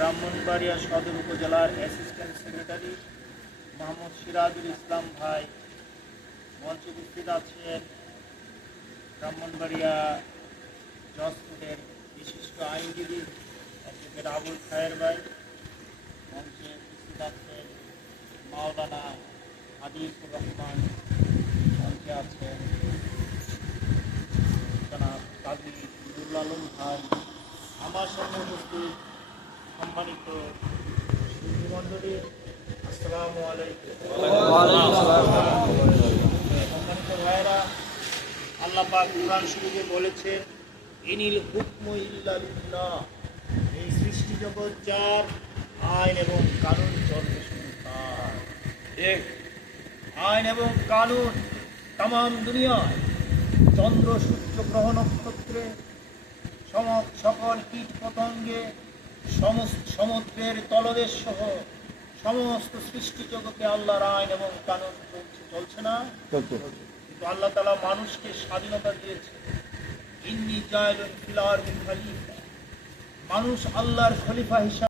ব্রাহ্মণবাড়িয়া সদর উপজেলার assistant secretary Mohammad Sirajul Islam ভাই মঞ্চে উপস্থিত আছেন। ব্রাহ্মণবাড়িয়া জজপুরের বিশিষ্ট আইনজীবী অ্যাডভোকেট আবুল খায়ের ভাই মঞ্চে উপস্থিত আছেন। মাওলানা হাবিবুর রহমান মঞ্চে আছেন। জনাব কাজী নুরুল আলম ভাই। আমার সামনে উপস্থিত সম্মানিত সুধীমণ্ডলী আসসালামু আলাইকুম। সম্মানিত ভাইরা আল্লাহ পাক কোরআন শরীফে বলেছেন ইনিল হুকম ইল্লা লিল্লাহ এই সৃষ্টি জগৎ যার আইন এবং কানুন চলবে তার আইন এবং কানুন তাম দুনিয়ায় চন্দ্র সূর্য গ্রহ নক্ষত্রে সম- সকল কীট পতঙ্গে সমুদ্রের তলদেশ সহ সমস্ত সৃষ্টি জগতে আল্লাহর আইন এবং কানুন চলছে চলছে না? কিন্তু আল্লাহ তালা মানুষকে স্বাধীনতা দিয়েছে। ইন্নি জায়লুন ফিলার খলিফা। মানুষ আল্লাহর খলিফা হিসাবে